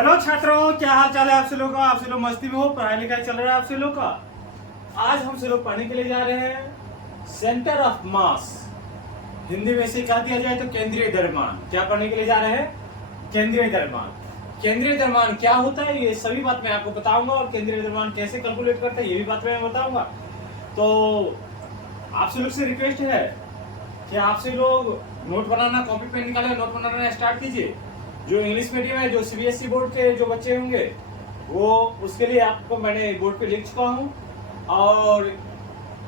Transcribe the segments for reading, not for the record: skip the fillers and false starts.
Hello छात्रों, क्या हाल चाल है आप सब लोगों का। आप सब लोग मस्ती में हो, पढ़ाई लिखाई चल रहा है आप सब लोग का। आज हम सब लोग पढ़ने के लिए जा रहे हैं सेंटर ऑफ मास। हिंदी में से कहा दिया जाए तो केंद्रीय द्रव्यमान। क्या पढ़ने के लिए जा रहे हैं? केंद्रीय द्रव्यमान। केंद्रीय द्रव्यमान क्या होता है ये सभी बात मैं आपको बताऊंगा, और केंद्रीय द्रव्यमान कैसे कैलकुलेट करते हैं ये भी बात मैं बताऊंगा। तो आप सब लोग से रिक्वेस्ट है कि आप सब लोग नोट बनाना, कॉपी पेन निकाले, नोट बनाना स्टार्ट कीजिए। जो इंग्लिश मीडियम है, जो सीबीएसई बोर्ड के जो बच्चे होंगे वो उसके लिए आपको मैंने बोर्ड पे लिख चुका हूँ, और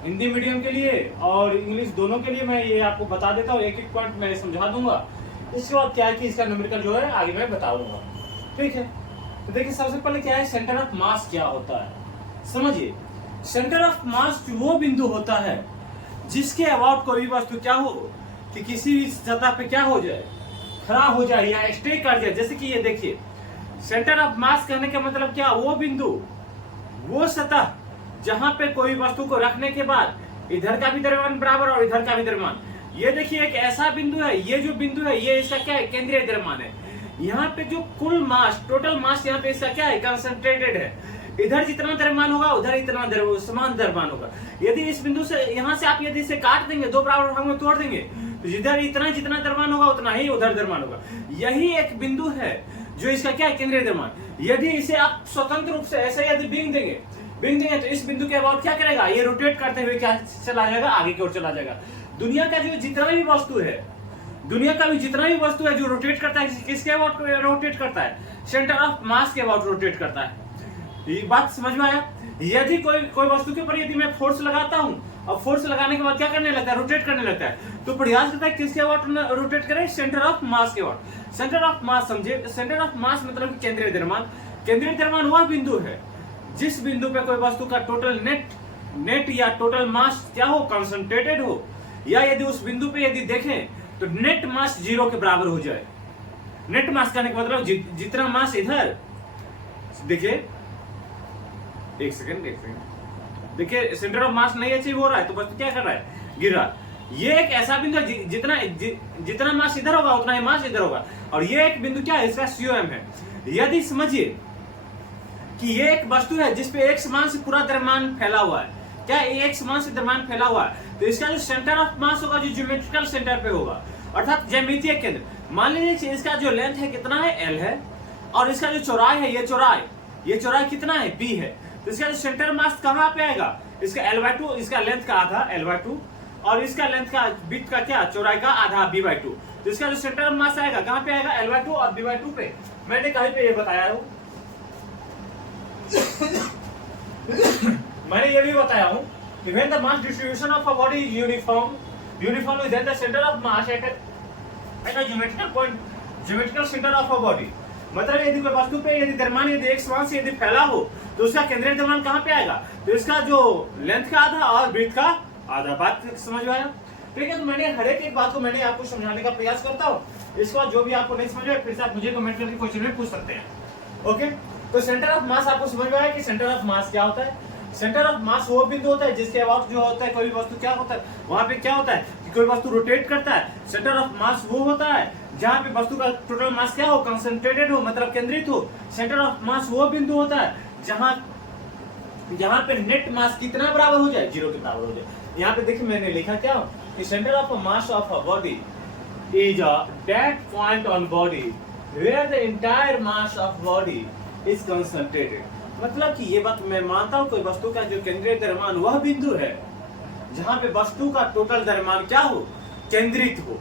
हिंदी मीडियम के लिए और इंग्लिश दोनों के लिए मैं ये आपको बता देता हूँ। एक एक पॉइंट मैं समझा दूंगा। इसके बाद क्या है कि इसका न्यूमेरिकल जो है आगे मैं बताऊंगा, ठीक है। तो देखिए सबसे पहले क्या है, सेंटर ऑफ मास क्या होता है समझिए। सेंटर ऑफ मास वो बिंदु होता है जिसके अबाउट कोई वस्तु क्या हो कि किसी भी सतह पे क्या हो जाए, खड़ा हो जाए या स्टे कर जाए। जैसे कि ये देखिए, सेंटर ऑफ मास कहने का मतलब क्या, वो बिंदु, वो सतह जहां पे कोई वस्तु को रखने के बाद इधर का भी द्रव्यमान बराबर और इधर का भी द्रव्यमान। ये देखिए एक ऐसा बिंदु है, ये जो बिंदु है ये इसका क्या है, केंद्रीय द्रव्यमान है। यहाँ पे जो कुल मास, टोटल मास यहाँ पे इसका क्या है, कंसंट्रेटेड है। इधर जितना द्रव्यमान होगा उधर इतना समान द्रव्यमान होगा। यदि इस बिंदु से यहाँ से आप यदि इसे काट देंगे, दो बराबर भाग में तोड़ देंगे, तो जिधर इतना जितना द्रव्यमान होगा उतना ही उधर द्रव्यमान होगा। यही एक बिंदु है जो इसका क्या है, केंद्रीय द्रव्यमान। यदि इसे आप स्वतंत्र रूप से ऐसे यदि बिंग देंगे तो इस बिंदु के अबाउट क्या करेगा, ये रोटेट करते हुए क्या चला जाएगा, आगे की ओर चला जाएगा। दुनिया का जो जितना भी वस्तु है, दुनिया का भी जितना भी वस्तु है जो रोटेट करता है, किसके अबाउट रोटेट करता है, सेंटर ऑफ मास के अबाउट रोटेट करता है। ये बात समझ में आया। यदि कोई वस्तु के ऊपर यदि मैं फोर्स लगाता हूं, और फोर्स लगाने के बाद क्या करने लगता है, रोटेट करने लगता है, तो प्रयास करता है किसके अबाउट रोटेट करे, सेंटर ऑफ मास के अबाउट। सेंटर ऑफ मास समझे, सेंटर ऑफ मास मतलब केंद्रीय द्रव्यमान। केंद्रीय द्रव्यमान वह बिंदु है जिस बिंदु पे कोई वस्तु का टोटल नेट या टोटल मास क्या हो, कंसंट्रेटेड हो, या यदि उस बिंदु पे यदि देखें तो नेट मास 0 के बराबर हो जाए। नेट मास कहने का मतलब जितना मास इधर, देखिए एक सेकंड देखिए, सेंटर ऑफ मास नहीं अचीव हो रहा है तो वस्तु क्या कर रहा है, गिर रहा है। ये एक ऐसा बिंदु है जितना मास इधर होगा उतना ही मास इधर होगा, और ये एक बिंदु क्या है, इसका COM है। यदि समझिए कि ये एक वस्तु है जिसपे एक समान से पूरा द्रव्यमान फैला हुआ है, क्या एक समान से द्रव्यमान फैला हुआ है, तो इसका जो सेंटर ऑफ मास होगा जो ज्योमेट्रिकल सेंटर पे होगा, अर्थात ज्यामितीय केंद्र। मान लीजिए इसका जो लेंथ है कितना है, L है, और इसका जो चौड़ाई है, ये चौड़ाई कितना है, B है। तो इसका जो सेंटर मास कहाँ पे आएगा, इसका L/2, इसका लेंथ का आधा L/2, और इसका लेंथ का विड्थ का क्या, चौड़ाई का आधा B/2। तो इसका जो सेंटर मास आएगा कहाँ पे आएगा, L/2 और B/2 पे। मैंने कहीं पे ये बताया हूँ मैंने ये भी बताया हूँ कि when the mass distribution of a body is uniformly then the center of mass at a geometrical point, geometrical center of a body। मतलब यदि कोई वस्तु पे यदि द्रव्यमान यदि एक समान से यदि फैला हो तो उसका केंद्रीय द्रव्यमान कहाँ पे आएगा, तो इसका जो लेंथ का आधा और ब्रेथ का आधा। बात समझ में आया, ठीक है। तो मैंने हर एक बात को मैंने आपको समझाने का प्रयास करता हूँ। इसके बाद जो भी आपको नहीं समझ में फिर से आप मुझे कमेंट करके क्वेश्चन में पूछ सकते हैं, ओके। तो सेंटर ऑफ मास आपको समझ में आया कि सेंटर ऑफ मास क्या होता है। सेंटर ऑफ मास वो बिंदु होता है जिसके अबाउट जो होता है कोई वस्तु क्या होता है, वहां पे क्या होता है कि कोई वस्तु रोटेट करता है। सेंटर ऑफ मास वो होता है जहां पे वस्तु का टोटल मास क्या हो, कंसंट्रेटेड हो, मतलब केंद्रित हो। सेंटर ऑफ मास वो बिंदु होता है जहां पे नेट मास कितना बराबर हो जाए, 0 के बराबर हो जाए। यहाँ पे देखिए मैंने लिखा क्या कि centre of mass of a body is that point on body where the entire mass of body is concentrated. मतलब कि ये बात मैं मानता हूँ कोई वस्तु का जो केंद्रीय द्रव्यमान वह बिंदु है जहां पे वस्तु का टोटल द्रव्यमान क्या हो, केंद्रित हो।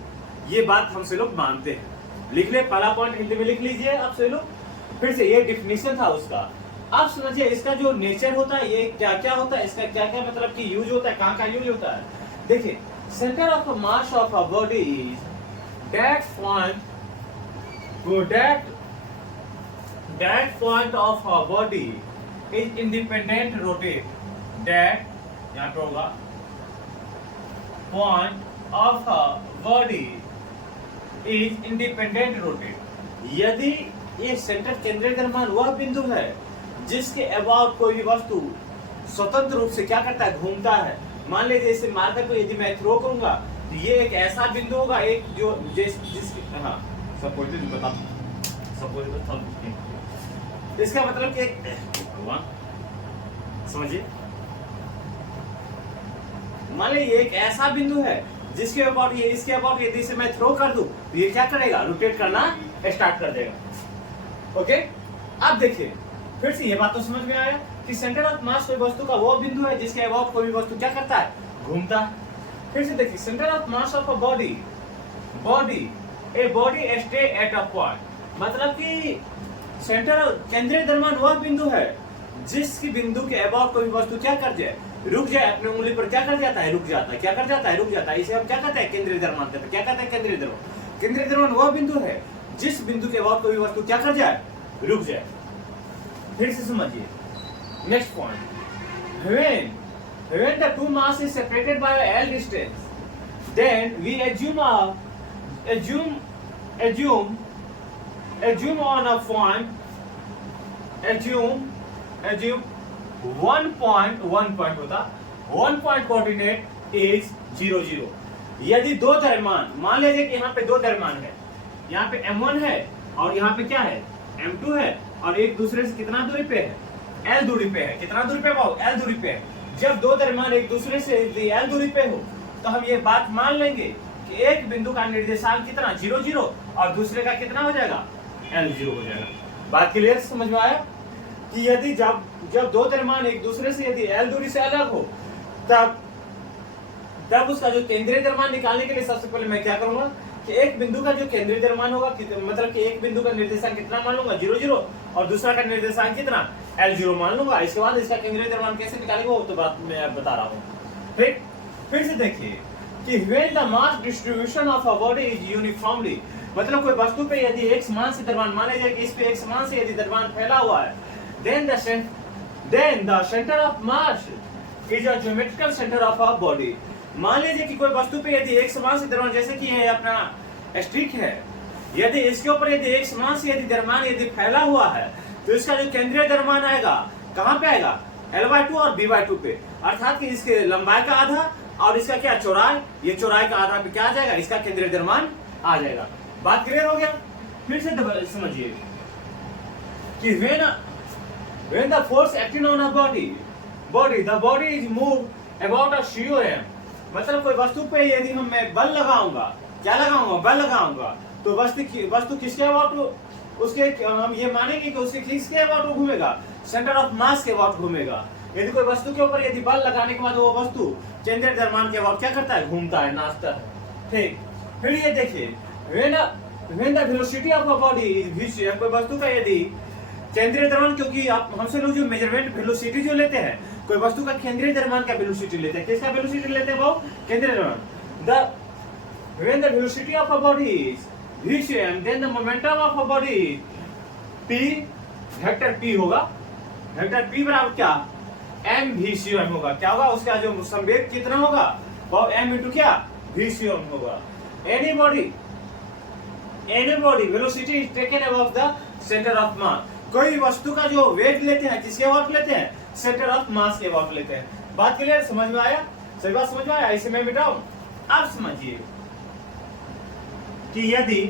ये बात हमसे लोग मानते हैं। लिख ले, पहला पॉइंट हिंदी में लिख लीजिए आप से लोग। फिर से ये डिफिनेशन था उसका, आप समझिए इसका जो नेचर होता है, ये क्या क्या होता है, इसका क्या क्या मतलब कि यूज होता है, कहाँ का यूज होता है। देखिए centre of mass of a body is that point of a body is independent rotate, that यहाँ पे होगा point of a body is independent rotate. यदि ये सेंटर केंद्रीय द्रव्यमान वह बिंदु है जिसके अबाउट कोई भी वस्तु स्वतंत्र रूप से क्या करता है, घूमता है। मान लीजिए इसे मारकर को यदि मैं थ्रो करूंगा तो ये एक ऐसा बिंदु होगा, एक जो जिसके हाँ सपोज बता इसका मतलब कि भगवान समझिए, मान लीजिए एक ऐसा बिंदु है जिसके अबाउट ये इसके अबाउट यदि से मैं थ्रो कर दूं तो ये क्या करेगा, रोटेट करना स्टार्ट कर देगा। ओके, अब देखिए फिर से ये बात तो समझ में आया कि सेंटर ऑफ मास कोई वस्तु का वो बिंदु है जिसके अबाउट कोई भी वस्तु क्या करता है, घूमता है। फिर से देखिए centre of mass of a body stay at a point, मतलब कि सेंटर केंद्रीय द्रव्यमान वह बिंदु है जिसकी बिंदु के अबाउट कोई वस्तु क्या कर जाए, रुक जाए, अपनी उंगली पर क्या कर जाता है, रुक जाता है। क्या कर जाता है, रुक जाता है। इसे हम क्या कहते हैं, केंद्रीय द्रव्यमान कहते हैं। क्या कहते हैं, केंद्रीय द्रव्यमान। केंद्रीय द्रव्यमान वह बिंदु है जिस बिंदु के अबाउट कोई वस्तु क्या कर जाए, रुक जाए। फिर से समझिए next point, when the two masses is separated by L distance, then we assume on a point, assume one point होता, 1 point coordinate is 0 0। यदि दो द्रव्यमान, मान लीजिए कि यहाँ पे दो द्रव्यमान है, यहाँ पे M1 है और यहाँ पे क्या है, M2 है, और एक दूसरे से कितना दूरी पे है, L दूरी पे है। कितना दूरी पे भाव, L दूरी पे है। जब दो द्रव्यमान एक दूसरे से L दूरी पे हो तो हम ये बात मान लेंगे कि एक बिंदु का निर्देशांक कितना 0 0 और दूसरे का कितना हो जाएगा, L 0 हो जाएगा। बात क्लियर समझ में आया कि यदि जब दो द्रव्यमान एक दूसरे से यदि L दूरी से अलग हो तब उसका जो केंद्रीय द्रव्यमान निकालने के लिए सबसे पहले मैं क्या करूंगा कि एक बिंदु का जो केंद्रीय द्रव्यमान होगा, मतलब कि एक बिंदु का निर्देशांक कितना मान लूंगा, 0 0, और दूसरा का निर्देशांक कितना, L 0 मान लूंगा। इसके बाद इसका केंद्रीय द्रव्यमान कैसे निकालेंगे वो तो बात मैं बता रहा हूँ। फिर से देखिए कि when the mass distribution of a body is uniformly, मतलब कोई वस्तु पे यदि एक समान से द्रव्यमान, माने जाए कि इस पे एक समान से यदि द्रव्यमान फैला हुआ है, then the center of mass is a geometrical center of a body। मान लीजिए कि कोई वस्तु पे यदि एक समान से द्रव्यमान, जैसे कि ये अपना स्टिक है, यदि इसके ऊपर यदि एक समान से यदि द्रव्यमान यदि फैला हुआ है तो इसका जो केंद्रीय द्रव्यमान आएगा कहाँ पे आएगा, L/2 और B/2 पे, अर्थात कि इसके लंबाई का आधा और इसका क्या चौड़ाई, ये चौड़ाई का आधा पे क्या आ जाएगा, इसका केंद्रीय द्रव्यमान आ जाएगा। बात क्लियर हो गया। फिर से समझिए कि when the force acting on a body the body is moved about a COM, मतलब कोई वस्तु पे यदि मैं बल लगाऊंगा, क्या लगाऊंगा, बल लगाऊंगा, तो वस्तु किसके अबाउट, उसके हम ये मानेंगे कि उसके किसके अबाउट घूमेगा, सेंटर ऑफ मास के अबाउट घूमेगा। यदि कोई वस्तु के ऊपर यदि बल लगाने के बाद वो वस्तु केंद्रीय द्रव्यमान के अबाउट क्या करता है, घूमता है, नाचता है। ठीक, फिर ये देखिए when the velocity of a body is, कोई वस्तु का यदि केंद्रीय द्रव्यमान, क्योंकि आप हमसे लोग जो मेजरमेंट वेलोसिटी जो लेते हैं, कोई वस्तु का केंद्रीय द्रव्यमान का वेलोसिटी लेते हैं, किसका वेलोसिटी लेते हैं वो, केंद्रीय द्रव्यमान। When the velocity of a body is Vcm, then the momentum of a body P, vector P होगा, वेक्टर P बराबर क्या, m Vcm होगा। क्या होगा, उसका जो संवेग कितना होगा, वो m इंटू क्या, Vcm होगा। Any body velocity is taken above the center of mass, कोई वस्तु का जो वेग लेते हैं किसके अबाउट लेते हैं, सेंटर ऑफ मास के अबाउट लेते हैं। बात क्लियर समझ में आया, सही बात समझ में आया, इसे मैं मिटाऊं। अब समझिए कि यदि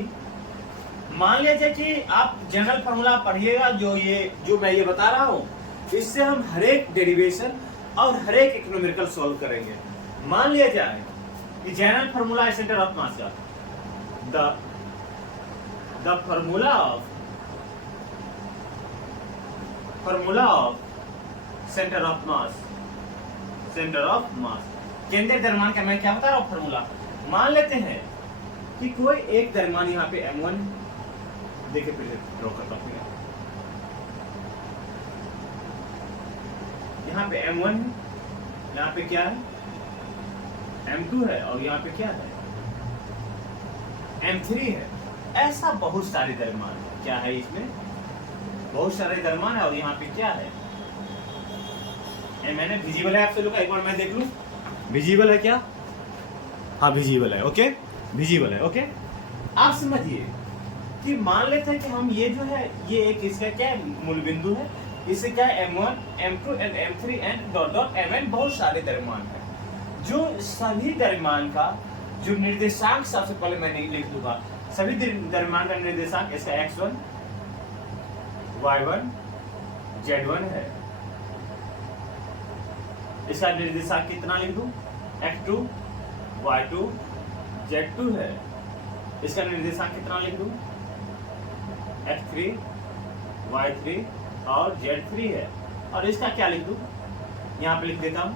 मान लीजिए कि आप जनरल फॉर्मूला पढ़िएगा, जो मैं ये बता रहा हूं, इससे हम हर एक डेरिवेशन और हर एक इकोनॉमिकल सॉल्व करेंगे। मान लिया जाए कि जनरल फॉर्मूला है सेंटर ऑफ मास का, the formula of centre of मास, केंद्रीय द्रव्यमान का मैं क्या बता रहा हूं फॉर्मूला। मान लेते हैं कि कोई एक द्रव्यमान यहाँ पे M1, देखिए फिर ड्रॉ करता हूं, यहाँ पे M1 है, यहाँ पे क्या है, M2 है, और यहाँ पे क्या है, M3 है। ऐसा बहुत सारे द्रव्यमान है, क्या है इसमें, बहुत सारे द्रव्यमान है, और यहाँ पे क्या है, मैंने विजिबल है, आपसे लोग एक बार मैं देख लूं, विजिबल है क्या, हाँ विजिबल है, ओके, विजिबल है, ओके। आप समझिए कि मान लेते हैं कि हम ये जो है, ये एक इसका क्या है, मूल बिंदु है, इसे क्या है, M1, M2 and M3 and dot dot Mn, बहुत सारे द्रव्यमान है। जो सभी द्रव्यमान का जो निर्देशांक, सबसे पहले मैं लिख दूंगा, सभी द्रव्यमान का निर्देशांक, इसका x1, y1, Z1 है। इसका निर्देशांक कितना लिख दूं? X2, Y2, Z2 है। इसका निर्देशांक कितना लिख दूं? X3, Y3 और Z3 है। और इसका क्या लिख दूं? यहाँ पे लिख देता हूं,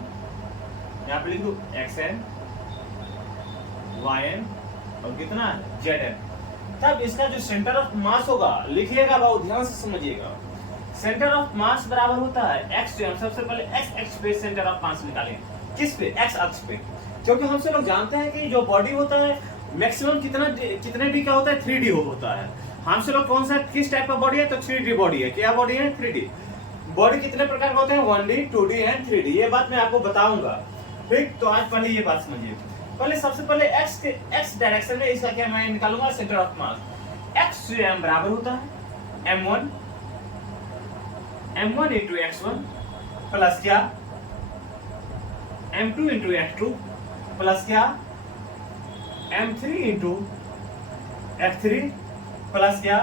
यहाँ पे लिख दूं XN, YN और कितना है ZN। तब इसका जो सेंटर ऑफ मास होगा, लिखिएगा बहुत ध्यान से समझिएगा। सेंटर ऑफ मास बराबर होता है x। सबसे पहले x अक्ष पे सेंटर ऑफ मास निकालें। किस पे? x अक्ष पे। क्योंकि हमसे लोग जानते हैं कि जो बॉडी होता है मैक्सिमम कितने डी का होता है? 3D होता है। हमसे लोग कौन सा किस टाइप का बॉडी है? तो 3D बॉडी है। क्या बॉडी है? 3D। बॉडी कितने प्रकार के होते हैं? 1D, 2D and 3D। ये बात मैं आपको बताऊंगा। ठीक, तो आज पहले ये बात समझिए। पहले सबसे पहले x डायरेक्शन में इसका क्या मैं निकालूंगा? Centre of mass. x to m बराबर होता है m1 into x1 प्लस क्या m2 into x2 प्लस क्या m3 into x3 प्लस क्या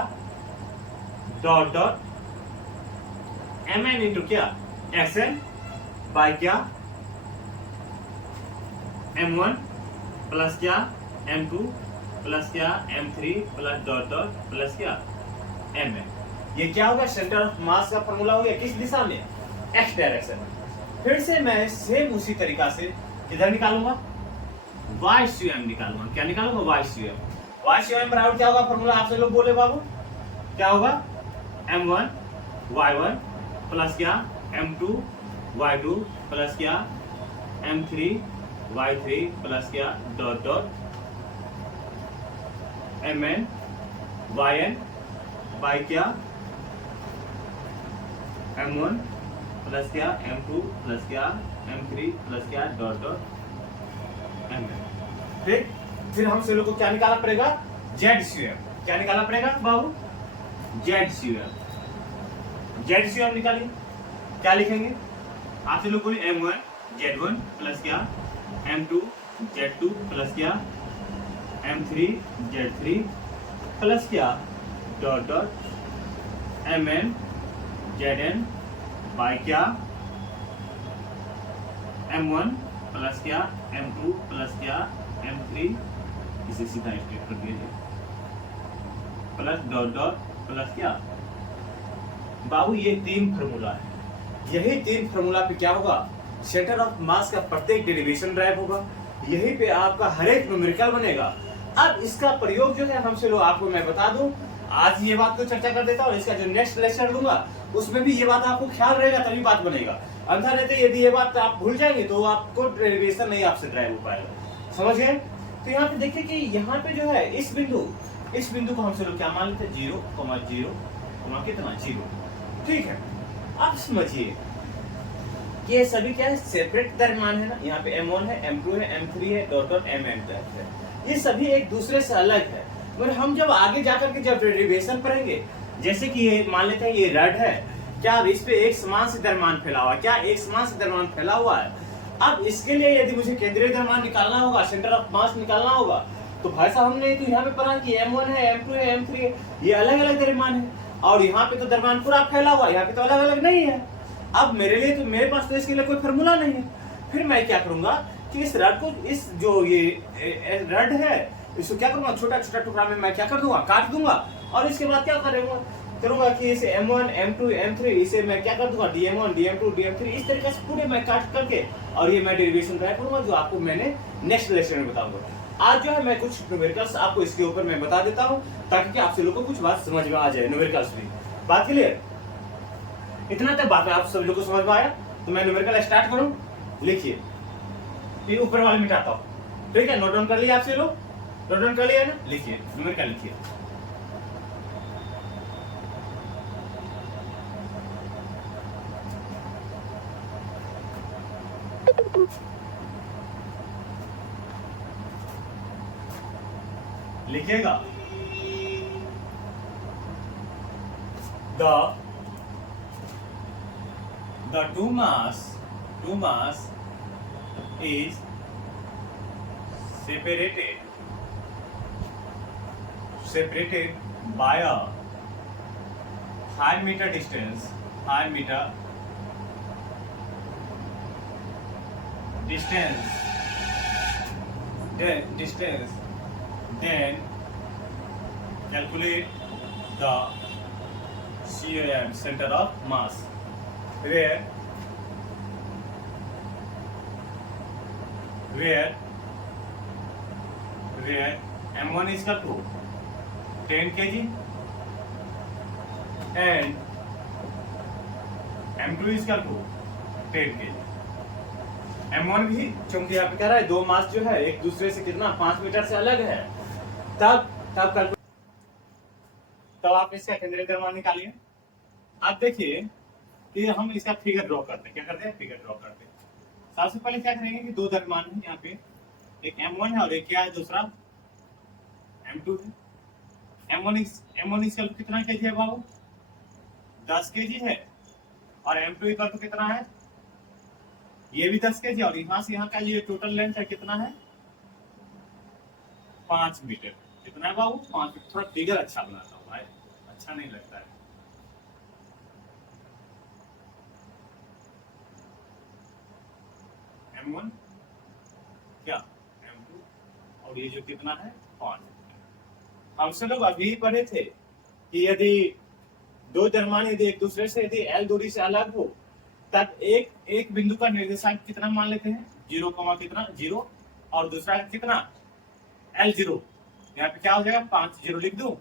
डॉट डॉट mn into क्या xn बाय क्या m1 प्लस क्या m2 प्लस क्या m3 plus dot dot plus क्या mn। ये क्या होगा? सेंटर ऑफ मास का फॉर्मूला हो गया। किस दिशा में? x डायरेक्शन में। फिर से मैं सेम उसी तरीका से किधर निकालूंगा? y to m निकालूंगा। क्या निकालूंगा? y to m। y to m बराबर क्या होगा? फॉर्मूला आपसे लोग बोले बाबू क्या होगा? m1 y1 प्लस क्या m2 y2 प्लस क्या m3 y3 प्लस क्या dot dot mn yn by क्या m1 प्लस क्या m2 प्लस क्या m3 प्लस क्या डॉट डॉट mn। फिर हम से लोग को क्या निकालना पड़ेगा? ZCM। क्या निकालना पड़ेगा बाबू? ZCM। ZCM निकालिए। क्या लिखेंगे? आप लोग बोले m1 Z1 प्लस क्या m2 Z2 प्लस क्या m3 Z3 प्लस क्या dot dot mn Zn by क्या m1 प्लस क्या m2 प्लस क्या m3, इसे सीधा स्ट्रेट कर दीजिए, प्लस डॉट डॉट प्लस क्या बाबू। ये तीन फार्मूला है। यही तीन फार्मूला पे क्या होगा? सेंटर ऑफ मास का प्रत्येक डेरिवेशन ड्राइव होगा। यही पे आपका हर एक न्यूमेरिकल बनेगा। अब इसका प्रयोग जो है हमसे लोग आपको मैं बता दूं, आज ये बात को चर्चा कर देता हूँ। इसका जो नेक्स्ट लेक्चर दूंगा उसमें भी ये बात आपको ख्याल रहेगा, तभी बात बनेगा। अंधा रहते यदि ये बात आप भूल जाएंगे तो आपको डेरिवेशन नहीं आपसे ड्राइव हो पाएगा। समझ गए? तो यहाँ पे देखिए कि यहाँ पे जो है इस बिंदु को हमसे लोग क्या मान लेते हैं? 0,0 कितना 0। ठीक है, अब समझिए कि ये सभी क्या है? सेपरेट द्रव्यमान है ना। यहाँ पे m1 है, m2 है, m3 है, डॉट डॉट mn है। ये सभी एक दूसरे से अलग है। मगर हम जब आगे जाकर के जब डेरिवेशन पढ़ेंगे, जैसे कि ये मान लेते हैं ये रड है, क्या अब इस पे एक समान से द्रव्यमान फैला हुआ है? क्या एक समान से द्रव्यमान फैला हुआ है? अब इसके लिए यदि मुझे केंद्रीय द्रव्यमान निकालना होगा, सेंटर ऑफ मास निकालना होगा, तो भाई साहब हमने तो यहाँ पे पढ़ा कि m1 है, m2 है, m3 है, ये अलग अलग द्रव्यमान है। और यहाँ पे तो द्रव्यमान पूरा फैला हुआ है, यहाँ पे तो अलग अलग नहीं है। अब मेरे पास तो इसके लिए कोई फॉर्मूला नहीं है। फिर मैं क्या करूंगा कि इस रड को, इस जो ये रड है, इसको क्या करूंगा? छोटा छोटा टुकड़ा में मैं क्या कर दूंगा? काट दूंगा। और इसके बाद क्या करूंगा कि इसे m1 m2 m3 इसे मैं क्या कर दूंगा? dm1 dm2 dm3 इस तरीके से पूरे मैं काट करके और ये मैं डेरिवेशन ड्राइव करूंगा, जो आपको मैंने नेक्स्ट लेक्चर में बताऊंगा। आज जो है मैं कुछ न्यूमेरिकल्स आपको इसके ऊपर मैं बता देता हूं, ताकि आप सभी लोगों को कुछ बात समझ में आ जाए। न्यूमेरिकल्स भी बात क्लियर? इतना तक बात आप सभी लोगों को समझ में आया? तो मैं न्यूमेरिकल स्टार्ट करूं। लिखिए, ये ऊपर वाले मिटाता हूं। ठीक है, नोट डाउन कर लिया आपसे लोग? नोट डाउन कर लिया ना? लिखिए, न्यूमेरिकल लिखिए। लिखिएगा the two mass is separated by a 5 meter distance 5 metre distance, then calculate the CAM, center of mass, where M1 is equal to 10 kg and M2 is equal to 10 kg. M1 भी चूंकि यहाँ पे कह रहा है दो मास जो है एक दूसरे से कितना 5 मीटर से अलग है, तब आप इसका केंद्रीय द्रव्यमान निकालिए। आप देखिए कि हम इसका फिगर ड्रॉ करते हैं। क्या करते हैं? फिगर ड्रॉ करते हैं। सबसे पहले क्या करेंगे कि दो द्रव्यमान है यहाँ पे, एक M1 है और एक क्या है दूसरा M2 है। M1 इसका कितना केजी है बाबू? 10 केजी है। और M2 इक्वल टू कितना है? ये भी 10 केजी और यहाँ से यहाँ का ये टोटल लेंथ है कितना है? 5 मीटर। कितना है बाबू? 5 मीटर। थोड़ा फिगर अच्छा बनाता हूँ भाई, अच्छा नहीं लगता है। M1 क्या M2 और ये जो कितना है 5। हमसे लोग अभी पढ़े थे कि यदि दो द्रव्यमान यदि एक दूसरे से यदि L दूरी से अलग हो तब एक बिंदु का निर्देशांक कितना मान लेते हैं? 0, कितना 0 और दूसरा कितना L0। यहाँ पे क्या हो जाएगा? 5 0 लिख दो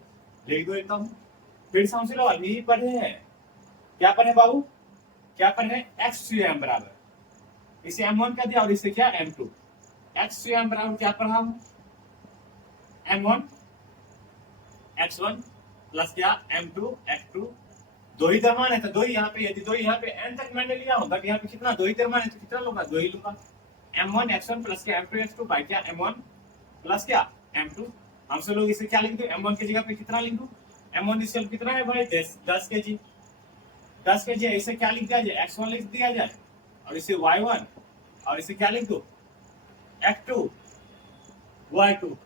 एकदम। फिर से हमसे लोग अभी पढ़े हैं, क्या पढ़े बाबू? क्या पढ़े? XCM बराबर इसे M1 का दिया और इसे क्या M2। XCM बराबर क्या पढ़ा हम? M1 X1 प्लस क्या M2 X2। दो ही द्रव्यमान है तो दो ही यहाँ पे, यदि दो ही यहाँ पे n तक मैंने लिया होगा यहाँ पे कितना दो ही द्रव्यमान है तो कितना लूंगा? दो ही लूंगा। M1 X1 प्लस क्या M2 X2 बाई क्या M1 प्लस क्या M2। हमसे लोग इसे क्या लिख दो? M1 की जगह पे कितना लिख दो? M1 इसका कितना है भाई? 10 केजी। 10 केजी है, इसे क्या लिख दिया जाए? X1 लिख दिया जाए और इसे Y1 और इसे क्या लिख दो? X2 Y2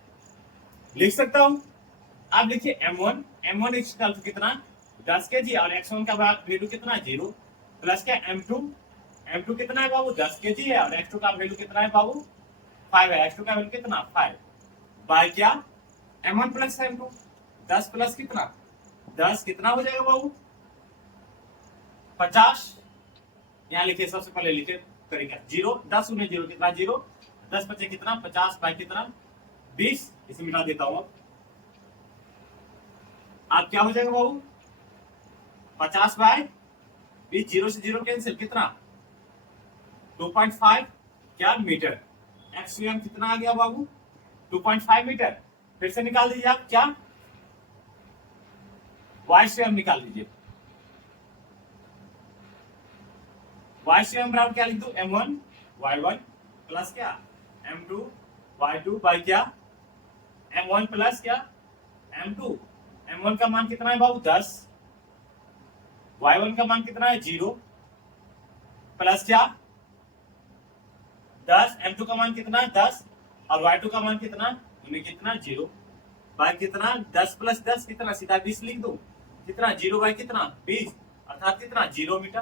लिख सकता हूँ। अब लिखिए M1 इसका कितना 10 केजी और X1 का वैल्यू कितना 0 प्लस क्या M2 कितना है बाबू? 10 केजी है और X2 का वैल्यू कितना है बाबू? 5 है। X2 का वैल्यू कितना 5 बाय क्या M1 प्लस M2। 10 प्लस कितना 10 कितना हो जाएगा बाबू? 50। यहाँ लिखिए, सबसे पहले लिखिए तरीका 0 10 में 0 कितना 0 10 बचे कितना 50 बाय कितना 20। इसे मिटा देता हूँ। अब क्या हो जाएगा बाबू? 50 बाय 20, 0 से 0 कैंसिल, कितना 2.5 क्या मीटर। XCM कितना आ गया बाबू? 2.5 मीटर। फिर से निकाल दीजिए आप क्या YCM निकाल दीजिए। YCM बराबर क्या लिख दो? M1 Y1 प्लस क्या M2 Y2 बाई क्या M1 प्लस क्या M2। M1 का मान कितना है बाबू? 10। Y1 का मान कितना है? 0 प्लस क्या 10। M2 का मान कितना है? 10 और Y2 का मान कितना? कितना 0 बाय कितना 10 प्लस 10 कितना सीधा 20 लिख दो। कितना 0 बाय कितना 20 अर्थात कितना 0 मीटर।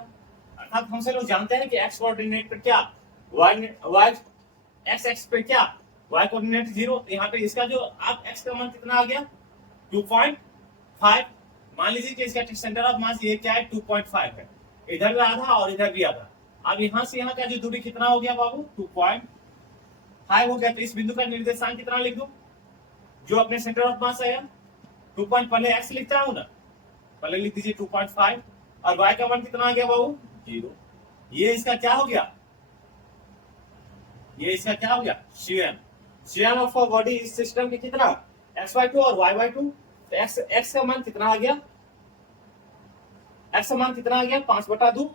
अर्थात हमसे लोग जानते हैं कि x कोऑर्डिनेट पर क्या y x पे क्या y कोऑर्डिनेट 0। यहाँ पे इसका जो आप x का मान कितना आ गया 2.5। मान लीजिए कि इसका सेंटर ऑफ मास ये क्या है 2.5 है, इधर भी आधा और इधर भी आधा। अब यहाँ से यहाँ का जो दूरी कितना हो गया बाबू? 2.5 हो गया। तो इस बिंदु का निर्देशांक कितना लिख दो जो अपने सेंटर ऑफ मास आया 2. पहले x लिखता हूं ना, पहले लिख दीजिए 2.5 और y का मान कितना आ गया बाबू? 0। ये इसका क्या हो गया? ये इसका क्या हो गया? CM ऑफ बॉडी इस सिस्टम के कितना x/2 और y/2। तो x का मान कितना आ गया? x का मान कितना आ गया 5/2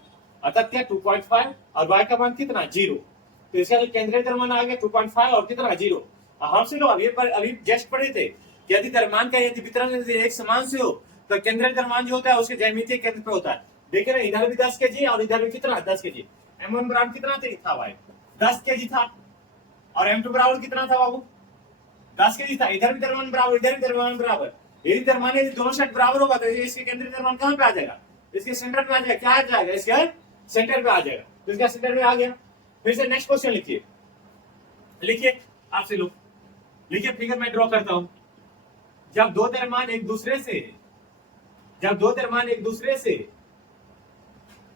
अर्थात क्या 2.5 और y का मान कितना 0। तो इसका जो केंद्रीय द्रव्यमान आ गया 2.5 और कितना 0। हमसे लोग अभी जस्ट पढ़े थे कि यदि द्रव्यमान का यदि वितरण एक समान से हो तो केंद्रीय द्रव्यमान जो होता है उसके ज्यामितीय केंद्र पे होता है। देख रहे हैं इधर भी 10 केजी और इधर भी कितना 10 केजी। M1 बराबर कितना था भाई 10 केजी था और M2 बराबर कितना था बाबू 10 केजी था। इधर भी द्रव्यमान बराबर इधर भी द्रव्यमान बराबर। यदि द्रव्यमान यदि दोनों साइड बराबर होगा तो इसके केंद्रीय द्रव्यमान कहाँ पे आ जाएगा? इसके सेंटर पे आ जाएगा, क्या आ जाएगा, इसके सेंटर पे आ जाएगा, तो इसका सेंटर पे आ गया। फिर से नेक्स्ट क्वेश्चन लिखिए, लिखिए आपसे लोग, लिखिए फिगर मैं ड्रॉ करता हूं। जब दो द्रव्यमान एक दूसरे से, जब दो द्रव्यमान एक दूसरे से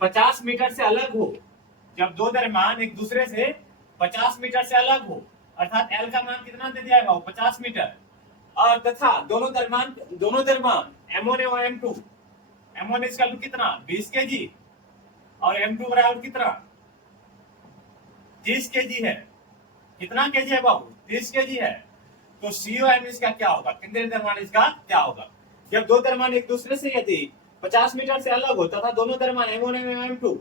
50 मीटर से अलग हो, जब दो द्रव्यमान एक दूसरे से 50 मीटर से अलग हो, अर्थात एल का मान कितना दे दिया है 50 मीटर, और तथा दोनों द्रव्यमान M1 और M2, M1 इसका कितना 20 केजी और M2 बराबर कितना 30 केजी है। कितना केजी है बाबू, 30 केजी है। तो COM इसका क्या होगा, केंद्रीय द्रव्यमान इसका क्या होगा। जब दो द्रव्यमान एक दूसरे से यदि 50 मीटर से अलग हो तथा दोनों द्रव्यमान M1 और M2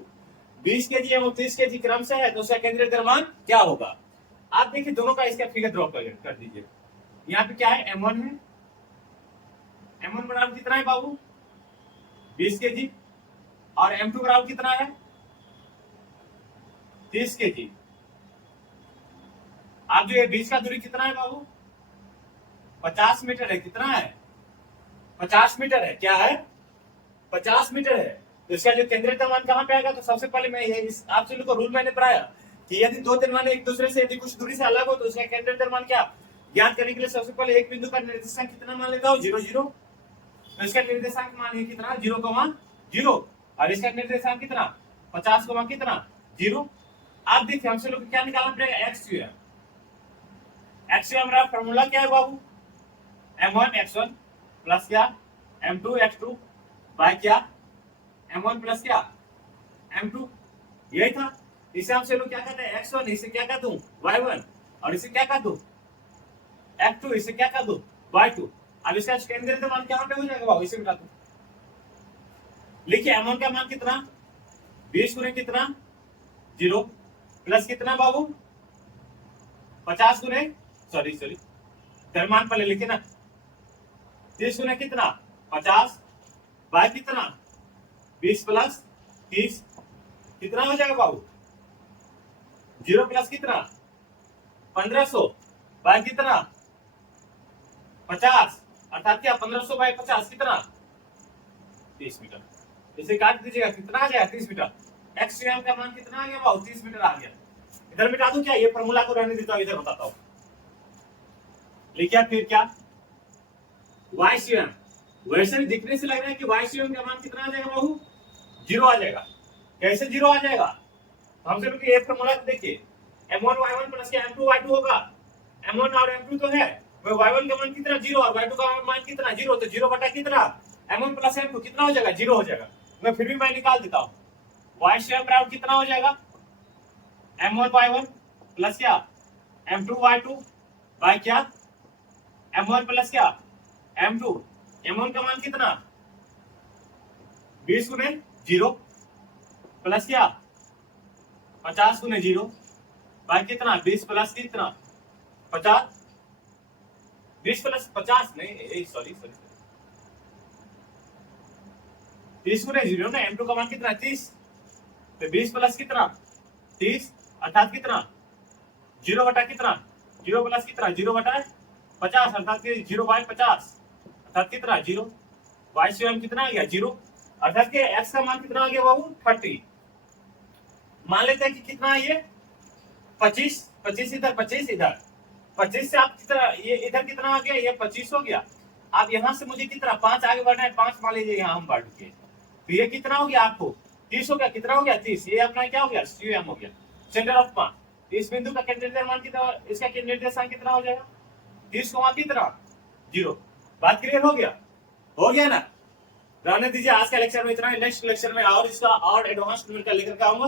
20 केजी एवं 30 केजी क्रम से है, तो उसका केंद्रीय द्रव्यमान क्या होगा। आप देखिए दोनों का इसका फिगर ड्रॉ कर दीजिए। यहाँ पे क्या है, M1 है, M1 बराबर कितना है बाबू 20 केजी, और M2 बराबर कितना है 30 केजी। आप जो ये बीच का दूरी कितना है बाबू 50 मीटर है, कितना है 50 मीटर है, क्या है 50 मीटर है। तो इसका जो केंद्रीय द्रव्यमान कहाँ पे आएगा, तो सबसे पहले मैं ये आप लोगों को रूल मैंने पढ़ाया कि यदि दो द्रव्यमान एक दूसरे से यदि कुछ दूरी से अलग हो तो उसका केंद्रीय द्रव्यमान क्या ज्ञात करने के लिए सबसे पहले एक बिंदु का निर्देशांक कितना मान लेता हूँ 0 0। तो इसका निर्देशांक मान है कितना 0,0 और इसका निर्देशांक कितना 50 कितना 0। आप देखिए हमसे लोग क्या निकालना पड़ेगा XUM। XUM का फॉर्मूला क्या है बाबू M1 X1 प्लस क्या M2 X2 बाय क्या M1 प्लस क्या M2, यही था। इसे हमसे लोग क्या कहते हैं X1, इसे क्या कहता हूँ Y1, और इसे क्या कहता हूँ F2, इसे क्या कहता हूँ Y2। अब इसका केंद्रीय द्रव्यमान क्या पे हो जाएगा बाबू, इसे मिटा दो। लिखिए M1 का मान कितना 20 गुने कितना 0 प्लस कितना बाबू 50 गुने सॉरी द्रव्यमान पहले लिखे ना 30 गुने कितना 50 बाय कितना 20 प्लस 30 कितना हो जाएगा बाबू 0 प्लस कितना 1500 बाय कितना 50, अर्थात क्या 1500 बाय 50 कितना 30 मीटर। इसे काट दीजिएगा कितना आ जाएगा 30 मीटर। XUM का मान कितना आ गया बाबू 30 मीटर आ गया। इधर मिटा दूं क्या, ये फॉर्मूला को रहने देता हूं, इधर बताता हूं। लिखिए फिर क्या YCM, वैसे भी दिखने से लग रहा है कि YCM का मान कितना आ जाएगा बाबू 0 आ जाएगा। कैसे 0 आ जाएगा, तो हमसे लोग ये फॉर्मूला देखिए M1 Y1 प्लस क्या M2 Y2 होगा। M1 और M2 तो है, Y1 का मान कितना 0 और Y2 का मान कितना 0, तो 0 बटा कितना M1 प्लस M2 कितना हो जाएगा 0 हो जाएगा। मैं फिर भी मैं निकाल देता हूँ YCM बराबर कितना हो जाएगा M1 Y1 प्लस क्या M2 Y2 बाय क्या M1 प्लस क्या M2। M1 का मान कितना 20 गुने 0 प्लस क्या 50 गुने 0 बाय कितना 20 प्लस कितना 50, 20 प्लस 50 नहीं सॉरी 30 गुने 0 ना। M2 का मान कितना 30, तो 20 प्लस कितना 30 अर्थात कितना 0 बटा कितना 0 प्लस कितना 0 बटा 50 अर्थात 0 बाय 50 अर्थात कितना 0। YCM कितना आ गया 0, अर्थात के X का मान कितना आ गया बाबू 30। मान लेते हैं कि कितना है ये 25, 25 इधर 25 इधर 25 से आप कितना ये इधर कितना आ गया ये 25 हो गया। आप यहाँ से मुझे कितना 5 आगे बढ़ना है, 5 मान लीजिए यहाँ हम बढ़ के, तो ये कितना हो गया आपको 30 हो गया। कितना हो गया 30, ये अपना क्या हो गया COM हो गया सेंटर ऑफ मास। इस बिंदु का केंद्रीय द्रव्यमान कितना, इसका केंद्रीय निर्देशांक कितना हो जाएगा 30 कितना 0। बात क्लियर हो गया ना। रहने दीजिए, आज का लेक्चर में इतना ही। नेक्स्ट लेक्चर में और इसका और एडवांस न्यूमेरिकल लेकर के आऊंगा।